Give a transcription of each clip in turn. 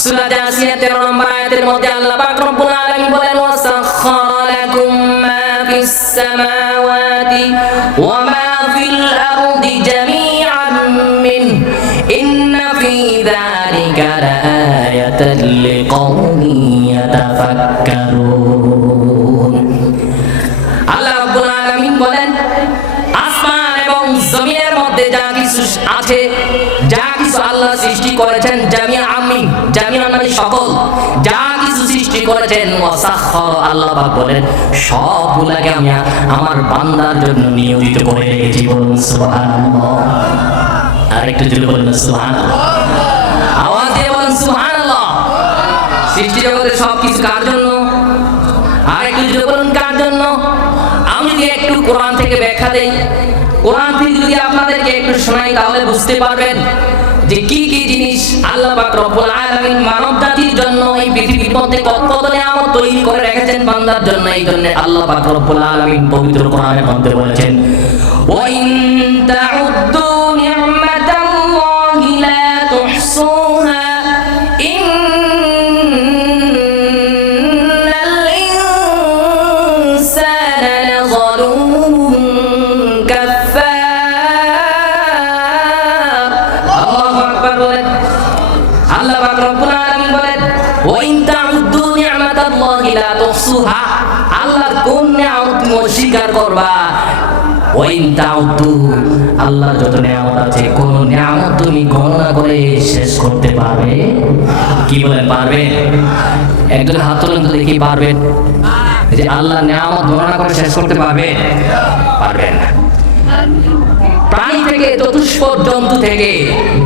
সূরা জাসিয়া 13 নম্বর আয়াতের মধ্যে আল্লাহ পাক রব্বুল আলামিন বলেন ওয়াসাখখারা লাকুম মা ফিস সামাওয়াতি ওয়া মা ফিল আরদি জামিআন মিন ইন্না ফি যালিকা লাআয়াতান লিকাওমিন ইয়াতাফাক্কারুন। আল্লাহ রাব্বুল আলামিন বলেন আসমান এবং জমিনের মধ্যে যা কিছু আছে, যা কিছু আল্লাহ সৃষ্টি করেছেন, জামিআন মানে সকল, যা কিছু সৃষ্টি করেছেন ওয়াসাখখারা, আল্লাহ পাক বলেন সবগুলোকে আমি আমার বান্দার জন্য নিয়োজিত করে রেখেছি। বলুন সুবহানাল্লাহ। আর একটু জোরে বলুন সুবহানাল্লাহ। আওয়াজ দিয়ে বলুন সুবহানাল্লাহ। সৃষ্টি জগতের সবকিছু কার জন্য? আর একটু জোরে বলুন কার জন্য? আমি যদি একটু কোরআন থেকে ব্যাখ্যা দেই, কোরআন থেকে যদি আপনাদেরকে একটু শোনাই, তাহলে বুঝতে পারবেন যে কি কি জিনিস আল্লাহ পাক রব্বুল আলামিন মানব জাতির জন্য এই পৃথিবীর মধ্যে কত নিয়ামত তৈরি করে রেখেছেন বান্দার জন্য। এই জন্য আল্লাহ পাক রব্বুল আলামিন পবিত্র কোরআনের মধ্যে বলেছেন ওয়া ইন তাউদ্দু নি'মাতাল্লাহি লা তুহসুহা ইন্নাল ইনসানা লাযালুমুন কাফফার। আল্লাহু আকবার বলেন। আল্লাহ পাক রব্বুল আলামিন বলেন ওয়া ইন তাউদ্দু নি'মাতাল্লাহি লা তুহসুহা, আল্লাহর কোন নিয়ামত তুমি অস্বীকার করবা? ওয়া ইন তাউদ্দু, আল্লাহর যত নিয়ামত আছে কোন নিয়ামত তুমি গণনা করে শেষ করতে পারবে? কি বলেন পারবে? একজন হাত তুলেন তো দেখি, পারবেন? যে আল্লাহর নিয়ামত গণনা করে শেষ করতে পারবে? পারবেন না। প্রাণী থেকে চতুষ্পদ জন্তু থেকে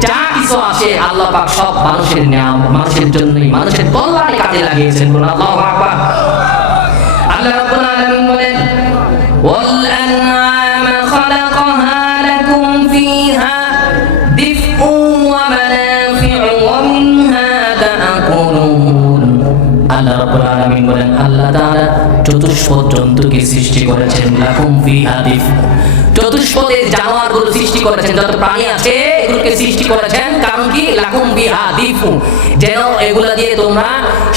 যা কিছু আসে আল্লাহ পাক সব মানুষের নিয়ামত, মানুষের জন্যই, মানুষের কল্যাণে কাজে লাগিয়েছেন। বলুন আল্লাহু আকবার। আল্লাহ রাব্বুল আলামিন বলেন ওয়াল আনআমা খালাকাহা লাকুম ফিহা দিফউ ওয়া মানাফিউ ওয়া মিনহা তা'কুলুন। আল্লাহ রাব্বুল আলামিন বলেন আল্লাহ তাআলা চতুষ্পদ জন্তুকে সৃষ্টি করেছেন, লাকুম ফিহা দিফউ, চতুষ্পদের জানোয়ারগুলো সৃষ্টি করেছেন, যত প্রাণী আছে এগুলোকে সৃষ্টি করেছেন। কারণ কি? লাকুম বিহা দিফু, যেন এগুলা দিয়ে তোমরা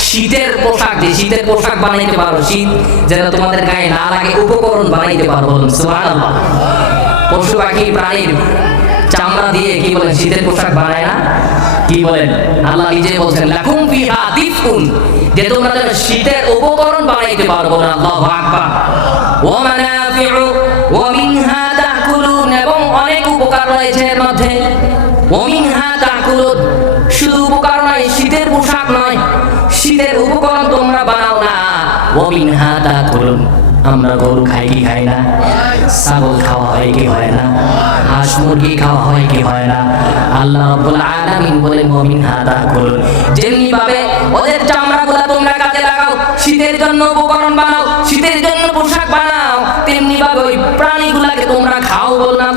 শীতের পোশাক, যে শীতের পোশাক বানাইতে পারো, শীত যেন তোমাদের গায়ে না লাগে, উপকরণ বানাইতে পারো। বলুন সুবহানাল্লাহ। পশু পাখি প্রাণীর চামড়া দিয়ে কি বলেন শীতের পোশাক বানায় না? কি বলেন? আল্লাহ নিজে বলছেন লাকুম বিহা দিফুন, যে তোমরা যেন শীতের উপকরণ বানাইতে পারো। বলুন আল্লাহু আকবার। ওয়া মানাফিউ ওয়া মিনহা তা'কুলুন, এবং অনেক উপকার রয়েছে এর মধ্যে। ওয়া মিনহা তা'কুলুন, শুধু উপকার নয়, শীতের পোশাক নয়, শীতের উপকরণ তোমরা বানাও না। ওয়া মিনহা তা'কুলুন, আমরা গরু খাই কি খাই না? ছাগল খাওয়া হয় কি হয় না? হাঁস মুরগি খাওয়া হয় কি হয় না? আল্লাহ রাব্বুল আলামিন বলেন ওয়া মিনহা তা'কুলুন, যেমনি ভাবে ওদের চামড়াগুলো তোমরা কাজে লাগাও, শীতের জন্য উপকরণ বানাও, শীতের জন্য পোশাক বানাও, তেমনি ভাবে ওই প্রাণীগুলোকে তোমরা খাও। বল না